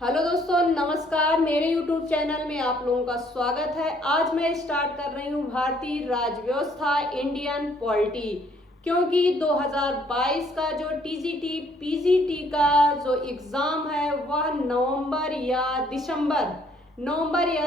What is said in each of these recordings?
Hello दोस्तों, नमस्कार। मेरे YouTube चैनल में आप लोगों का स्वागत है। आज मैं स्टार्ट कर रही हूँ भारतीय राज्य व्यवस्था इंडियन पॉलिटी, क्योंकि 2022 का जो टीजीटी पीजीटी का जो एग्ज़ाम है वह नवंबर या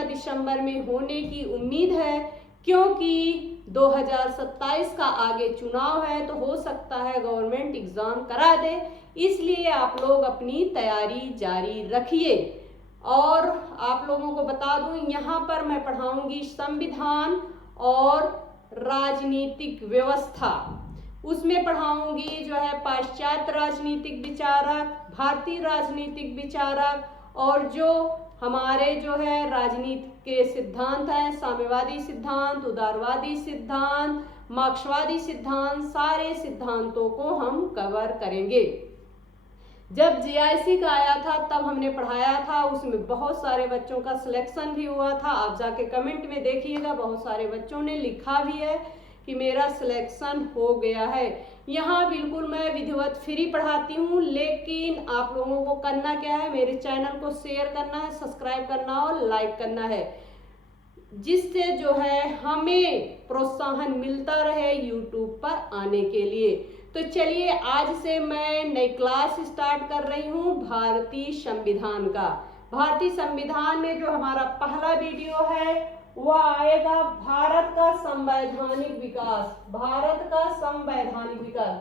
दिसंबर में होने की उम्मीद है, क्योंकि 2027 का आगे चुनाव है तो हो सकता है गवर्नमेंट एग्ज़ाम करा दे। इसलिए आप लोग अपनी तैयारी जारी रखिए। और आप लोगों को बता दूं, यहाँ पर मैं पढ़ाऊंगी संविधान और राजनीतिक व्यवस्था। उसमें पढ़ाऊंगी जो है पाश्चात्य राजनीतिक विचारक, भारतीय राजनीतिक विचारक, और जो हमारे जो है राजनीति के सिद्धांत हैं, साम्यवादी सिद्धांत, उदारवादी सिद्धांत, मार्क्सवादी सिद्धांत, सारे सिद्धांतों को हम कवर करेंगे। जब जीआईसी का आया था तब हमने पढ़ाया था, उसमें बहुत सारे बच्चों का सिलेक्शन भी हुआ था। आप जाके कमेंट में देखिएगा, बहुत सारे बच्चों ने लिखा भी है कि मेरा सिलेक्शन हो गया है। यहाँ बिल्कुल मैं विधिवत फ्री पढ़ाती हूँ, लेकिन आप लोगों को करना क्या है, मेरे चैनल को शेयर करना है, सब्सक्राइब करना और लाइक करना है, जिससे जो है हमें प्रोत्साहन मिलता रहे यूट्यूब पर आने के लिए। तो चलिए, आज से मैं नई क्लास स्टार्ट कर रही हूँ भारतीय संविधान का। भारतीय संविधान में जो हमारा पहला वीडियो है वह आएगा भारत का संवैधानिक विकास। भारत का संवैधानिक विकास,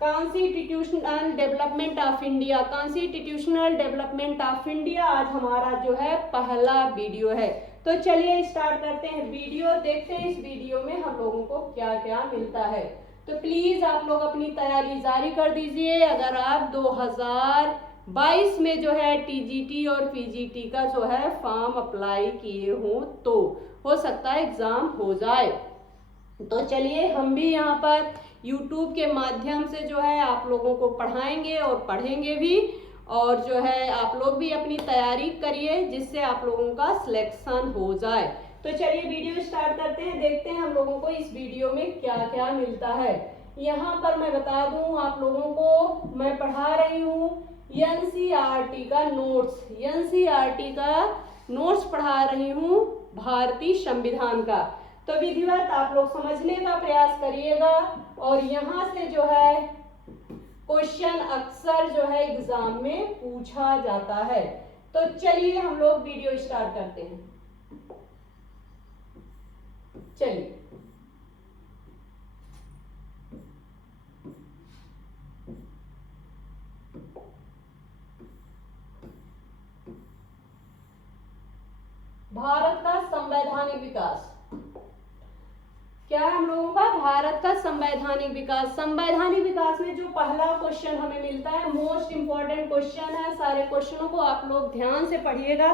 constitutional development of India. Constitutional development of India आज हमारा जो है पहला वीडियो है। तो चलिए स्टार्ट करते हैं वीडियो, देखते हैं इस वीडियो में हम लोगों को क्या क्या मिलता है। तो प्लीज आप लोग अपनी तैयारी जारी कर दीजिए। अगर आप 2022 में जो है टीजीटी और पीजीटी का जो है फॉर्म अप्लाई किए हो तो हो सकता है एग्जाम हो जाए। तो चलिए, हम भी यहाँ पर YouTube के माध्यम से जो है आप लोगों को पढ़ाएंगे और पढ़ेंगे भी, और जो है आप लोग भी अपनी तैयारी करिए जिससे आप लोगों का सिलेक्शन हो जाए। तो चलिए वीडियो स्टार्ट करते हैं, देखते हैं हम लोगों को इस वीडियो में क्या क्या मिलता है। यहाँ पर मैं बता दूं आप लोगों को, मैं पढ़ा रही हूँ एनसीईआरटी का नोट्स। एनसीईआरटी का नोट्स पढ़ा रही हूँ भारतीय संविधान का। तो विधिवत आप लोग समझने का प्रयास करिएगा, और यहाँ से जो है क्वेश्चन अक्सर जो है एग्जाम में पूछा जाता है। तो चलिए हम लोग वीडियो स्टार्ट करते हैं। चलिए, भारत का संवैधानिक विकास क्या है हम लोगों का? भारत का संवैधानिक विकास। संवैधानिक विकास में जो पहला क्वेश्चन हमें मिलता है, मोस्ट इंपॉर्टेंट क्वेश्चन है। सारे क्वेश्चनों को आप लोग ध्यान से पढ़िएगा,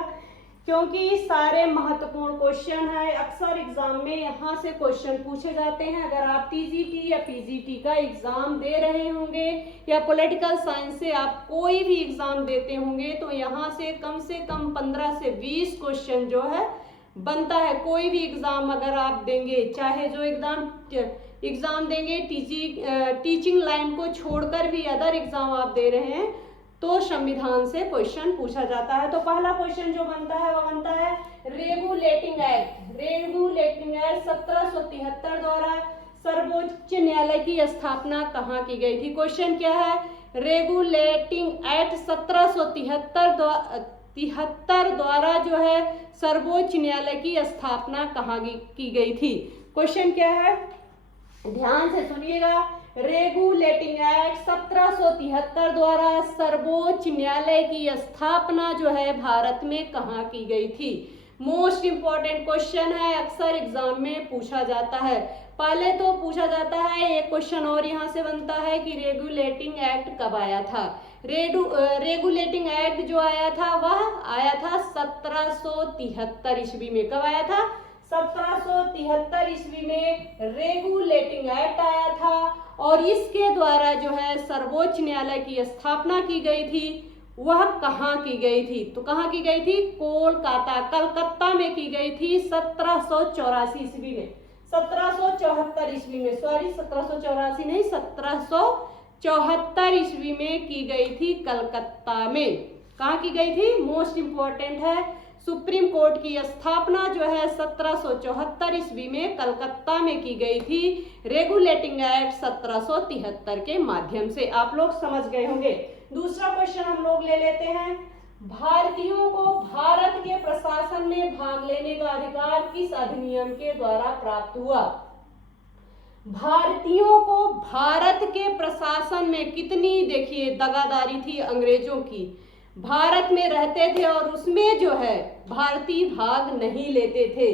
क्योंकि सारे महत्वपूर्ण क्वेश्चन है। अक्सर एग्जाम में यहाँ से क्वेश्चन पूछे जाते हैं। अगर आप टीजीटी या पीजीटी का एग्जाम दे रहे होंगे या पॉलिटिकल साइंस से आप कोई भी एग्जाम देते होंगे, तो यहाँ से कम 15 से 20 क्वेश्चन जो है बनता है। कोई भी एग्जाम अगर आप देंगे, चाहे जो एग्जाम देंगे टीचिंग लाइन को छोड़कर भी अदर एग्जाम आप दे रहे हैं, तो संविधान से क्वेश्चन पूछा जाता है। तो पहला क्वेश्चन जो बनता है वह बनता है रेगुलेटिंग एक्ट। रेगुलेटिंग एक्ट 1773 द्वारा सर्वोच्च न्यायालय की स्थापना कहाँ की गई थी? क्वेश्चन क्या है? रेगुलेटिंग एक्ट 1773 द्वारा जो है सर्वोच्च न्यायालय की स्थापना कहाँ की गई थी? क्वेश्चन क्या है, ध्यान से सुनिएगा। रेगुलेटिंग एक्ट 1773 द्वारा सर्वोच्च न्यायालय की स्थापना जो है भारत में कहाँ की गई थी? मोस्ट इंपॉर्टेंट क्वेश्चन है, अक्सर एग्जाम में पूछा जाता है। पहले तो पूछा जाता है, एक क्वेश्चन और यहाँ से बनता है कि रेगुलेटिंग एक्ट कब आया था? रेगुलेटिंग एक्ट जो आया था वह आया था 1773 ईस्वी में। कब आया था? 1773 ईस्वी में रेगुलेटिंग एक्ट आया था, और इसके द्वारा जो है सर्वोच्च न्यायालय की स्थापना की गई थी। वह कहाँ की गई थी? तो कहाँ की गई थी? कलकत्ता में की गई थी 1784 ईस्वी में। 1774 ईस्वी में, सॉरी 1784 नहीं, 1774 ईस्वी में की गई थी कलकत्ता में। कहाँ की गई थी, मोस्ट इंपॉर्टेंट है। सुप्रीम कोर्ट की स्थापना जो है 1774 ईस्वी में कलकत्ता में की गई थी, रेगुलेटिंग एक्ट 1773 के माध्यम से। आप लोग समझ गए होंगे। दूसरा क्वेश्चन हम लोग ले लेते हैं, भारतीयों को भारत के प्रशासन में भाग लेने का अधिकार किस अधिनियम के द्वारा प्राप्त हुआ। भारतीयों को भारत के प्रशासन में कितनी, देखिए, दगादारी थी अंग्रेजों की। भारत में रहते थे और उसमें जो है भारतीय भाग नहीं लेते थे।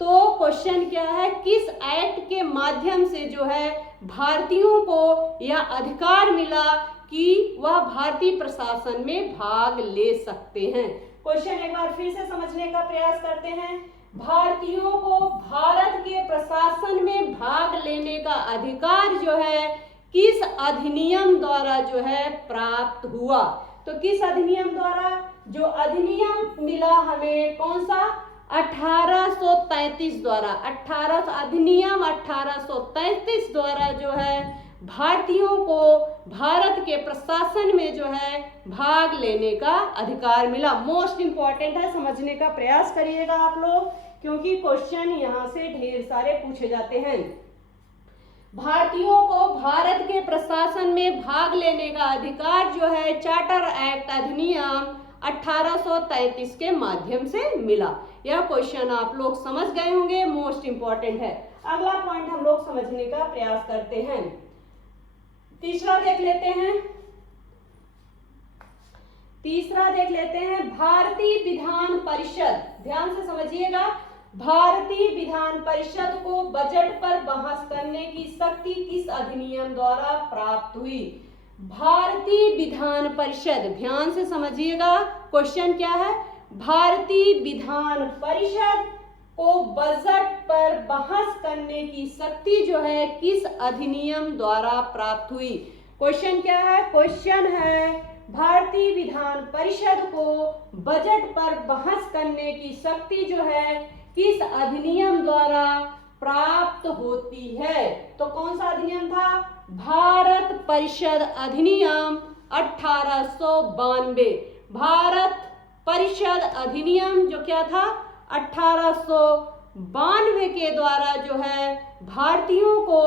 तो क्वेश्चन क्या है, किस एक्ट के माध्यम से जो है भारतीयों को यह अधिकार मिला कि वह भारतीय प्रशासन में भाग ले सकते हैं। क्वेश्चन एक बार फिर से समझने का प्रयास करते हैं। भारतीयों को भारत के प्रशासन में भाग लेने का अधिकार जो है किस अधिनियम द्वारा जो है प्राप्त हुआ। तो किस अधिनियम द्वारा, जो अधिनियम मिला हमें कौन सा, 1833 द्वारा। अधिनियम 1833 द्वारा जो है भारतीयों को भारत के प्रशासन में जो है भाग लेने का अधिकार मिला। मोस्ट इंपॉर्टेंट है, समझने का प्रयास करिएगा आप लोग, क्योंकि क्वेश्चन यहाँ से ढेर सारे पूछे जाते हैं। भारतीयों को भारत के प्रशासन में भाग लेने का अधिकार जो है चार्टर एक्ट अधिनियम 1833 के माध्यम से मिला। यह क्वेश्चन आप लोग समझ गए होंगे, मोस्ट इंपॉर्टेंट है। अगला पॉइंट हम लोग समझने का प्रयास करते हैं। तीसरा देख लेते हैं भारतीय विधान परिषद। ध्यान से समझिएगा, भारतीय विधान परिषद को बजट पर बहस करने की शक्ति किस अधिनियम द्वारा प्राप्त हुई। भारतीय विधान परिषद, ध्यान से समझिएगा, क्वेश्चन क्या है, भारतीय विधान परिषद को बजट पर बहस करने की शक्ति जो है किस अधिनियम द्वारा प्राप्त हुई। क्वेश्चन क्या है, क्वेश्चन है भारतीय विधान परिषद को बजट पर बहस करने की शक्ति जो है किस अधिनियम द्वारा प्राप्त होती है। तो कौन सा अधिनियम था, भारत परिषद अधिनियम 1892। भारत परिषद अधिनियम जो क्या था, 1892 के द्वारा जो है भारतीयों को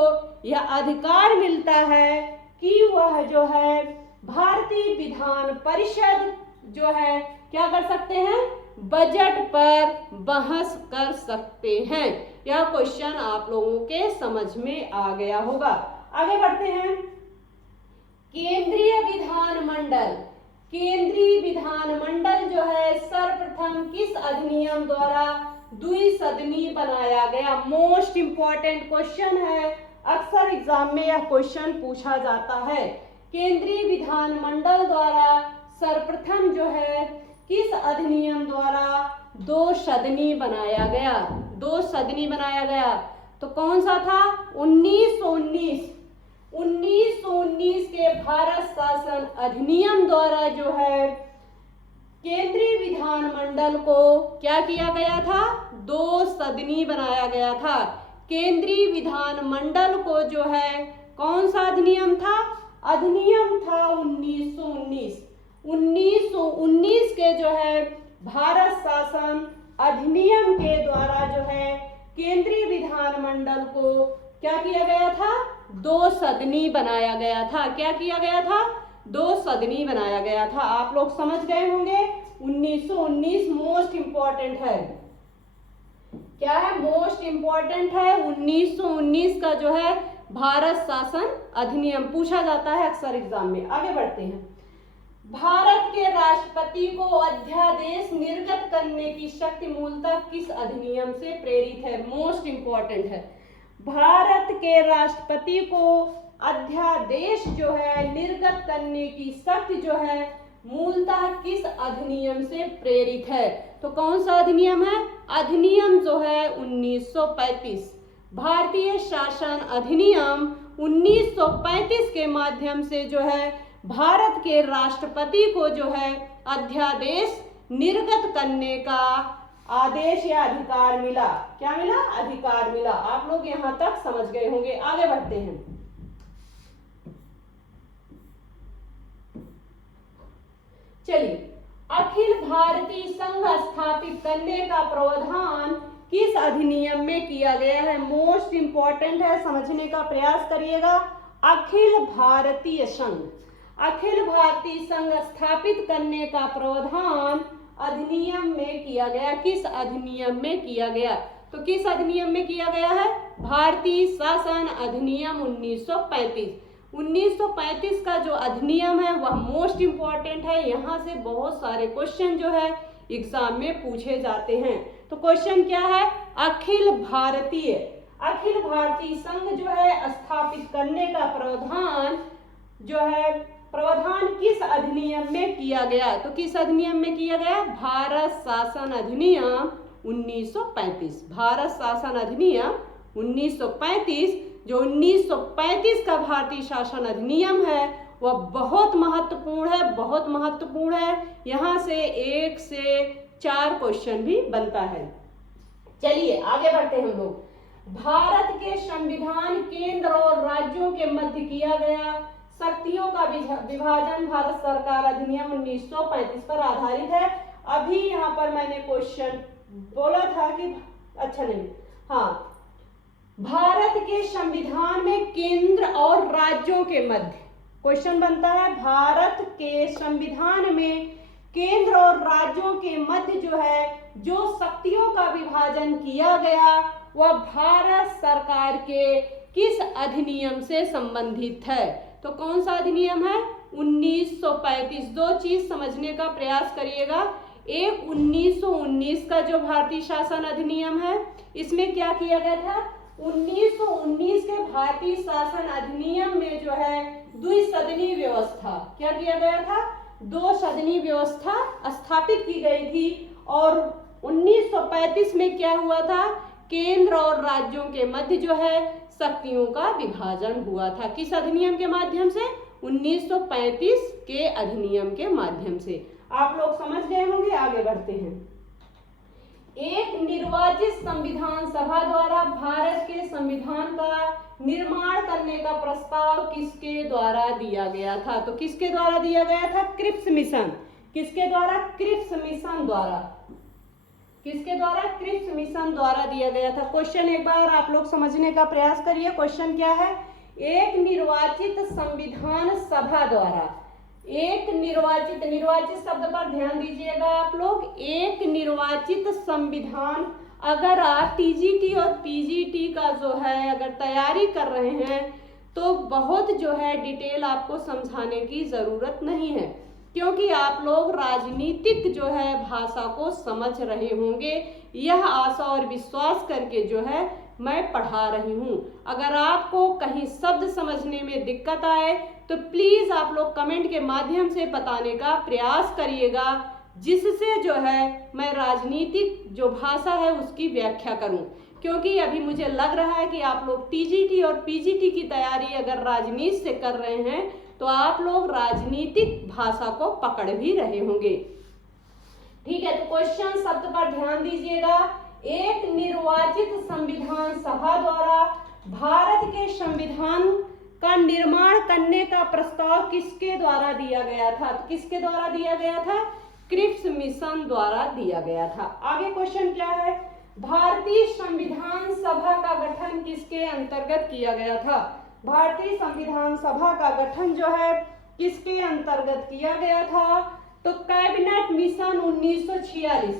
यह अधिकार मिलता है कि वह जो है भारतीय विधान परिषद जो है क्या कर सकते हैं, बजट पर बहस कर सकते हैं। यह क्वेश्चन आप लोगों के समझ में आ गया होगा। आगे बढ़ते हैं। केंद्रीय विधानमंडल जो है सर्वप्रथम किस अधिनियम द्वारा द्विसदनी बनाया गया। मोस्ट इंपॉर्टेंट क्वेश्चन है, अक्सर एग्जाम में यह क्वेश्चन पूछा जाता है। केंद्रीय विधानमंडल द्वारा सर्वप्रथम जो है किस अधिनियम द्वारा दो सदनी बनाया गया। तो कौन सा था, 1919 के भारत शासन अधिनियम द्वारा जो है केंद्रीय विधानमंडल को क्या किया गया था, दो सदनी बनाया गया था। केंद्रीय विधानमंडल को जो है कौन सा अधिनियम था, अधिनियम था 1919 के जो है भारत शासन अधिनियम के द्वारा जो है केंद्रीय विधानमंडल को क्या किया गया था, दो सदनी बनाया गया था। क्या किया गया था, दो सदनी बनाया गया था। आप लोग समझ गए होंगे। 1919 मोस्ट इंपॉर्टेंट है। क्या है, मोस्ट इंपॉर्टेंट है। 1919 का जो है भारत शासन अधिनियम पूछा जाता है अक्सर एग्जाम में। आगे बढ़ते हैं। भारत के राष्ट्रपति को अध्यादेश निर्गत करने की शक्ति मूलतः किस अधिनियम से प्रेरित है। मोस्ट इंपॉर्टेंट है। भारत के राष्ट्रपति को अध्यादेश जो है निर्गत करने की शक्ति जो है मूलतः किस अधिनियम से प्रेरित है। तो कौन सा अधिनियम है, अधिनियम जो है 1935। भारतीय शासन अधिनियम 1935 के माध्यम से जो है भारत के राष्ट्रपति को जो है अध्यादेश निर्गत करने का आदेश या अधिकार मिला। क्या मिला, अधिकार मिला। आप लोग यहां तक समझ गए होंगे। आगे बढ़ते हैं। चलिए भारतीय संघ स्थापित करने का प्रावधान किस अधिनियम में किया गया है? मोस्ट इंपॉर्टेंट है, समझने का प्रयास करिएगा। अखिल भारतीय संघ, अखिल भारतीय संघ स्थापित करने का प्रावधान अधिनियम में किया गया। किस अधिनियम में किया गया? तो किस अधिनियम में किया गया है? भारतीय शासन अधिनियम 1935। 1935 का जो अधिनियम है वह मोस्ट इंपॉर्टेंट है। यहाँ से बहुत सारे क्वेश्चन जो है एग्जाम में पूछे जाते हैं। तो क्वेश्चन क्या है? अखिल भारतीय संघ जो है स्थापित करने का प्रावधान जो है प्रावधान किस अधिनियम में किया गया? तो किस अधिनियम में किया गया? भारत शासन अधिनियम 1935। भारत शासन अधिनियम 1935, जो 1935 का भारतीय शासन अधिनियम है वह बहुत महत्वपूर्ण है, बहुत महत्वपूर्ण है। यहाँ से 1 से 4 क्वेश्चन भी बनता है। चलिए आगे बढ़ते हैं हम लोग। भारत के संविधान केंद्र और राज्यों के मध्य किया गया शक्तियों का विभाजन भारत सरकार अधिनियम 1935 पर आधारित है। अभी यहाँ पर मैंने क्वेश्चन बोला था कि अच्छा नहीं, हाँ, भारत के संविधान में केंद्र और राज्यों के मध्य क्वेश्चन बनता है। भारत के संविधान में केंद्र और राज्यों के मध्य जो है जो शक्तियों का विभाजन किया गया वह भारत सरकार के किस अधिनियम से संबंधित है? तो कौन सा अधिनियम है? 1935। दो चीज समझने का प्रयास करिएगा। एक 1919 का जो भारतीय शासन अधिनियम है, इसमें क्या किया गया था? 1919 के भारतीय शासन अधिनियम में जो है द्विसदनी व्यवस्था, क्या किया गया था? 2 सदनी व्यवस्था स्थापित की गई थी। और 1935 में क्या हुआ था? केंद्र और राज्यों के मध्य जो है शक्तियों का विभाजन हुआ था। किस अधिनियम के माध्यम से? 1935 के अधिनियम के माध्यम से। आप लोग समझ गए होंगे। आगे बढ़ते हैं। एक निर्वाचित संविधान सभा द्वारा भारत के संविधान का निर्माण करने का प्रस्ताव किसके द्वारा दिया गया था? तो किसके द्वारा दिया गया था? Cripps mission. किसके द्वारा? क्रिप्स मिशन द्वारा। किसके द्वारा? क्रिप्स मिशन द्वारा दिया गया था। क्वेश्चन एक बार आप लोग समझने का प्रयास करिए। क्वेश्चन क्या है? एक निर्वाचित संविधान सभा द्वारा, एक निर्वाचित शब्द पर ध्यान दीजिएगा आप लोग। एक निर्वाचित संविधान, अगर आप टीजीटी और पीजीटी का जो है अगर तैयारी कर रहे हैं तो बहुत जो है डिटेल आपको समझाने की जरूरत नहीं है, क्योंकि आप लोग राजनीतिक जो है भाषा को समझ रहे होंगे। यह आशा और विश्वास करके जो है मैं पढ़ा रही हूँ। अगर आपको कहीं शब्द समझने में दिक्कत आए तो प्लीज आप लोग कमेंट के माध्यम से बताने का प्रयास करिएगा, जिससे जो है मैं राजनीतिक जो भाषा है उसकी व्याख्या करूं। क्योंकि अभी मुझे लग रहा है कि आप लोग टीजीटी और पीजीटी की तैयारी अगर राजनीति से कर रहे हैं तो आप लोग राजनीतिक भाषा को पकड़ भी रहे होंगे। ठीक है, तो क्वेश्चन शब्द पर ध्यान दीजिएगा। एक निर्वाचित संविधान सभा द्वारा भारत के संविधान का निर्माण करने का प्रस्ताव किसके द्वारा दिया गया था? तो किसके द्वारा दिया गया था? क्रिप्स मिशन द्वारा दिया गया था। आगे क्वेश्चन क्या है? भारतीय संविधान सभा का गठन किसके अंतर्गत किया गया था? भारतीय संविधान सभा का गठन जो है किसके अंतर्गत किया गया था? तो कैबिनेट मिशन 1946,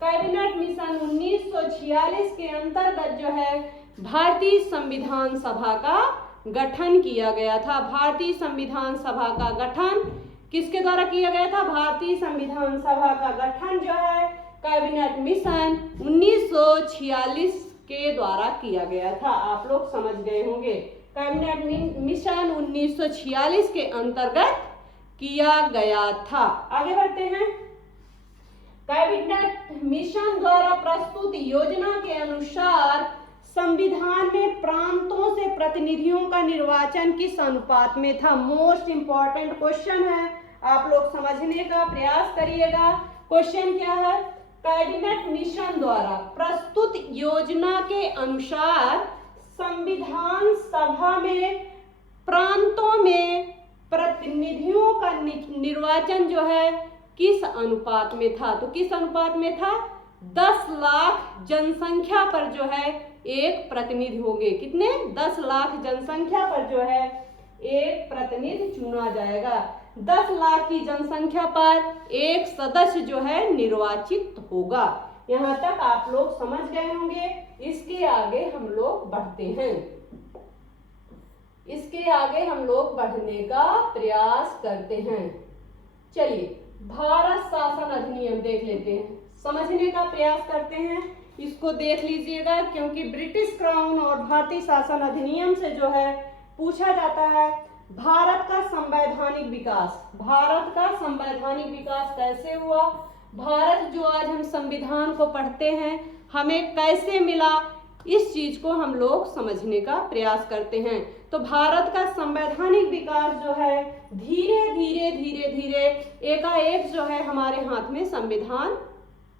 कैबिनेट मिशन 1946 के अंतर्गत जो है भारतीय संविधान सभा का गठन किया गया था। भारतीय संविधान सभा का गठन किसके द्वारा किया गया था? भारतीय संविधान सभा का गठन जो है कैबिनेट मिशन 1946 के द्वारा किया गया था। आप लोग समझ गए होंगे। कैबिनेट मिशन 1946 के अंतर्गत किया गया था। आगे बढ़ते हैं। कैबिनेट मिशन द्वारा प्रस्तुत योजना के अनुसार संविधान में प्रांतों से प्रतिनिधियों का निर्वाचन किस अनुपात में था? मोस्ट इंपॉर्टेंट क्वेश्चन है, आप लोग समझने का प्रयास करिएगा। क्वेश्चन क्या है? कैबिनेट मिशन द्वारा प्रस्तुत योजना के अनुसार संविधान सभा में प्रांतों में प्रतिनिधियों का निर्वाचन जो है किस अनुपात में था? तो किस अनुपात में था? 10 लाख जनसंख्या पर जो है एक प्रतिनिधि होंगे। कितने? 10 लाख जनसंख्या पर जो है एक प्रतिनिधि चुना जाएगा। 10 लाख की जनसंख्या पर एक सदस्य जो है निर्वाचित होगा। यहाँ तक आप लोग समझ गए होंगे। इसके आगे हम लोग बढ़ते हैं। इसके आगे हम लोग बढ़ने का प्रयास करते हैं। चलिए भारत शासन अधिनियम देख लेते हैं, समझने का प्रयास करते हैं। इसको देख लीजिएगा, क्योंकि ब्रिटिश क्राउन और भारतीय शासन अधिनियम से जो है पूछा जाता है भारत का संवैधानिक विकास। भारत का संवैधानिक विकास कैसे हुआ? भारत जो आज हम संविधान को पढ़ते हैं हमें कैसे मिला, इस चीज को हम लोग समझने का प्रयास करते हैं। तो भारत का संवैधानिक विकास जो है धीरे धीरे एकाएक जो है हमारे हाथ में संविधान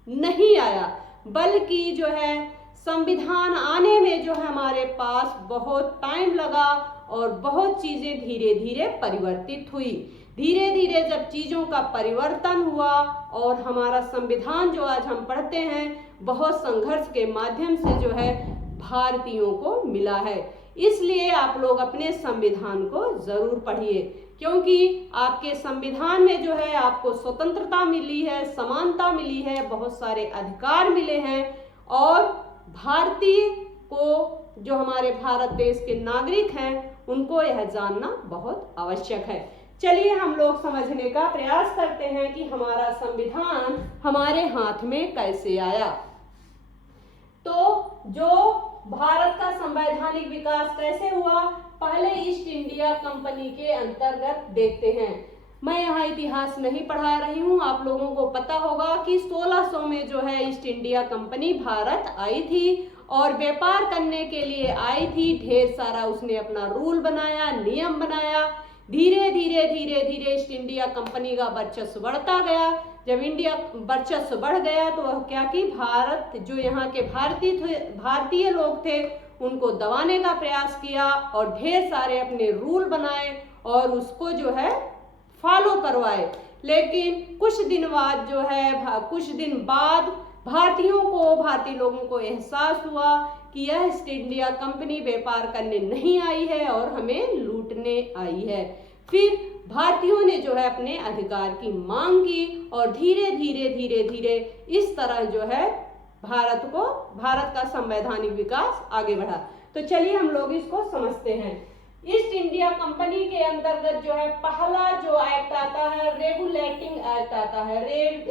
नहीं आया, बल्कि जो है संविधान आने में जो है हमारे पास बहुत टाइम लगा और बहुत चीजें धीरे धीरे परिवर्तित हुई। धीरे धीरे जब चीजों का परिवर्तन हुआ और हमारा संविधान जो आज हम पढ़ते हैं बहुत संघर्ष के माध्यम से जो है भारतीयों को मिला है। इसलिए आप लोग अपने संविधान को जरूर पढ़िए, क्योंकि आपके संविधान में जो है आपको स्वतंत्रता मिली है, समानता मिली है, बहुत सारे अधिकार मिले हैं और भारतीय को जो हमारे भारत देश के नागरिक हैं उनको यह जानना बहुत आवश्यक है। चलिए हम लोग समझने का प्रयास करते हैं कि हमारा संविधान हमारे हाथ में कैसे आया। तो जो भारत का संवैधानिक विकास कैसे हुआ, पहले ईस्ट इंडिया कंपनी के अंतर्गत देखते हैं। मैं यहाँ इतिहास नहीं पढ़ा रही हूँ, आप लोगों को पता होगा कि 1600 में जो है ईस्ट इंडिया कंपनी भारत आई थी और व्यापार करने के लिए आई थी। ढेर सारा उसने अपना रूल बनाया, नियम बनाया। धीरे धीरे ईस्ट इंडिया कंपनी का वर्चस्व बढ़ता गया। जब इंडिया वर्चस्व बढ़ गया तो वह क्या कि भारत जो यहाँ के भारतीय लोग थे उनको दबाने का प्रयास किया और ढेर सारे अपने रूल बनाए और उसको जो है फॉलो करवाए। लेकिन कुछ दिन बाद भारतीय लोगों को एहसास हुआ कि यह ईस्ट इंडिया कंपनी व्यापार करने नहीं आई है और हमें लूटने आई है। फिर भारतीयों ने जो है अपने अधिकार की मांग की और धीरे धीरे इस तरह जो है भारत का संवैधानिक विकास आगे बढ़ा। तो चलिए हम लोग इसको समझते हैं। ईस्ट इंडिया कंपनी के अंतर्गत जो है पहला जो एक्ट आता है रेगुलेटिंग एक्ट आता है।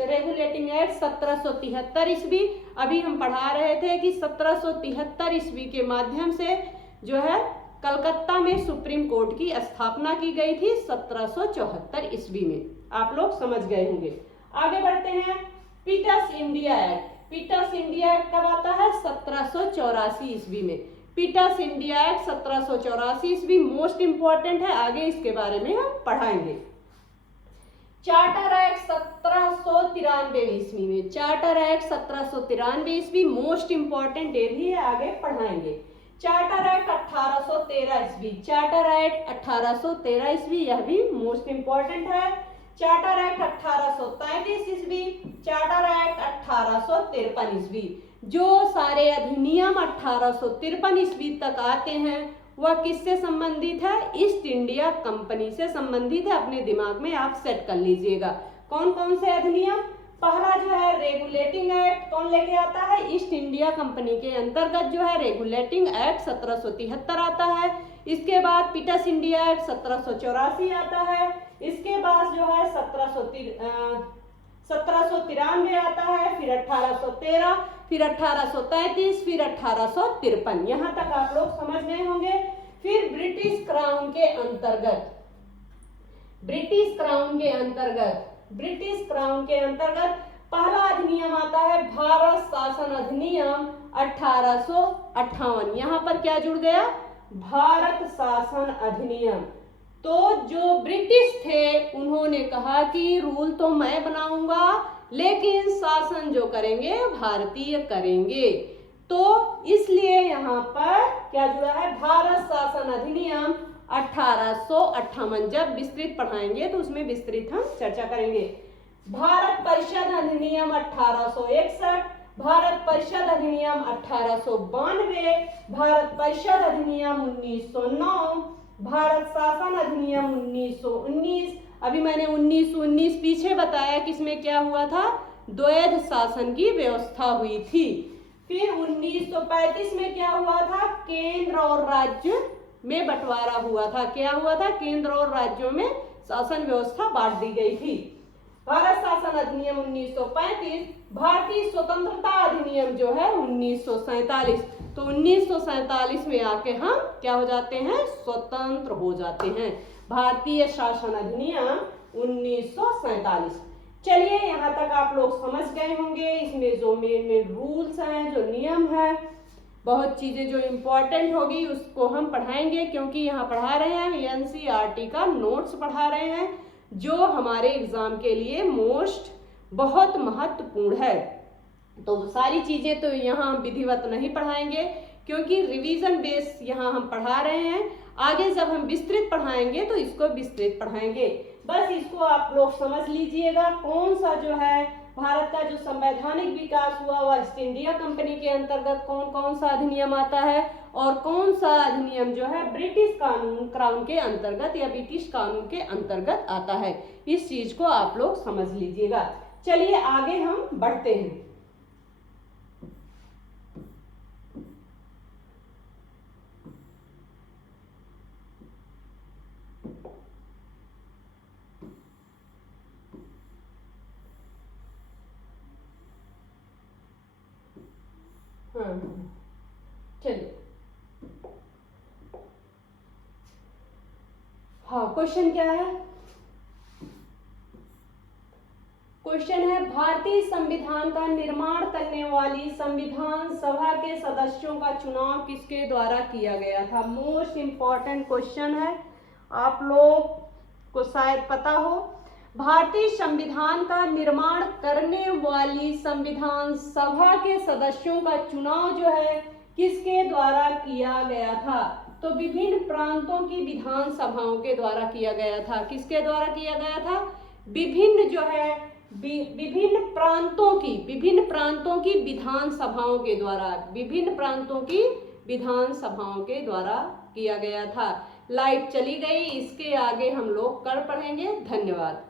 रेगुलेटिंग एक्ट 1773 ईस्वी। अभी हम पढ़ा रहे थे कि 1773 ईस्वी के माध्यम से जो है कलकत्ता में सुप्रीम कोर्ट की स्थापना की गई थी 1774 ईस्वी में। आप लोग समझ गए होंगे। आगे बढ़ते हैं। Pitt's India Act. Pitt's India Act कब आता है? 1784 ईस्वी में। पीटर्स इंडिया एक्ट 1784 ईस्वी मोस्ट इंपॉर्टेंट है, आगे इसके बारे में हम पढ़ाएंगे। चार्टर एक्ट 1793 ईस्वी में। चार्टर एक्ट 1793 ईस्वी मोस्ट इंपॉर्टेंट, ये भी है, आगे पढ़ाएंगे। चार्टर एक्ट 1813 ईस्वी। चार्टर एक्ट 1813 ईस्वी, यह भी मोस्ट इंपॉर्टेंट है। चार्टर एक्ट 1833 ईस्वी। चार्टर एक्ट 1853 ईस्वी। जो सारे अधिनियम 1853 ईस्वी तक आते हैं वह किससे संबंधित है? ईस्ट इंडिया कंपनी से संबंधित है। अपने दिमाग में आप सेट कर लीजिएगा कौन कौन से अधिनियम। पहला जो है रेगुलेटिंग एक्ट कौन लेके आता है? ईस्ट इंडिया कंपनी के अंतर्गत जो है रेगुलेटिंग एक्ट 1773 आता है। इसके बाद पीटर्स इंडिया एक्ट 1784 आता है। इसके बाद जो है 1793 आता है, फिर 1813, फिर 1833, फिर 1853। यहाँ तक आप लोग समझ गए होंगे। फिर ब्रिटिश क्राउन के अंतर्गत पहला अधिनियम आता है भारत शासन अधिनियम 1858। यहाँ पर क्या जुड़ गया? भारत शासन अधिनियम। तो जो ब्रिटिश थे उन्होंने कहा कि रूल तो मैं बनाऊंगा लेकिन शासन जो करेंगे भारतीय करेंगे। तो इसलिए यहाँ पर क्या जुड़ा है? भारत शासन अधिनियम 1858। जब विस्तृत पढ़ाएंगे तो उसमें विस्तृत हम चर्चा करेंगे। भारत परिषद अधिनियम 1861, भारत परिषद अधिनियम 1892, भारत परिषद अधिनियम 1909, भारत शासन अधिनियम 1919। अभी मैंने 1919 पीछे बताया कि इसमें क्या हुआ था, द्वैध शासन की व्यवस्था हुई थी। फिर 1935 में क्या हुआ था, केंद्र और राज्य में बंटवारा हुआ था। क्या हुआ था, केंद्र और राज्यों में शासन व्यवस्था बांट दी गई थी। भारत शासन अधिनियम 1935, भारतीय स्वतंत्रता अधिनियम जो है 1947। तो 1947 में आके हम क्या हो जाते हैं, स्वतंत्र हो जाते हैं। भारतीय शासन अधिनियम 1947। चलिए यहाँ तक आप लोग समझ गए होंगे। इसमें जो मेन रूल्स हैं, जो नियम है, बहुत चीजें जो इम्पोर्टेंट होगी उसको हम पढ़ाएंगे, क्योंकि यहाँ पढ़ा रहे हैं एनसीईआरटी का नोट्स पढ़ा रहे हैं, जो हमारे एग्जाम के लिए बहुत महत्वपूर्ण है। तो सारी चीजें तो यहाँ हम विधिवत नहीं पढ़ाएंगे, क्योंकि रिवीजन बेस यहाँ हम पढ़ा रहे हैं। आगे जब हम विस्तृत पढ़ाएंगे तो इसको विस्तृत पढ़ाएंगे। बस इसको आप लोग समझ लीजिएगा। कौन सा जो है भारत का जो संवैधानिक विकास हुआ वह ईस्ट इंडिया कंपनी के अंतर्गत कौन कौन सा अधिनियम आता है, और कौन सा अधिनियम जो है ब्रिटिश क्राउन के अंतर्गत या ब्रिटिश कानून के अंतर्गत आता है। इस चीज को आप लोग समझ लीजिएगा। चलिए आगे हम बढ़ते हैं। चलिए, हाँ, क्वेश्चन क्या है? क्वेश्चन है, भारतीय संविधान का निर्माण करने वाली संविधान सभा के सदस्यों का चुनाव किसके द्वारा किया गया था? मोस्ट इंपॉर्टेंट क्वेश्चन है, आप लोग को शायद पता हो। भारतीय संविधान का निर्माण करने वाली संविधान सभा के सदस्यों का चुनाव जो है किसके द्वारा किया गया था? तो विभिन्न प्रांतों की विधान सभाओं के द्वारा किया गया था। किसके द्वारा किया गया था? विभिन्न जो है विभिन्न प्रांतों की विधान सभाओं के द्वारा, विभिन्न प्रांतों की विधान सभाओं के द्वारा किया गया था। लाइट चली गई, इसके आगे हम लोग कल पढ़ेंगे। धन्यवाद।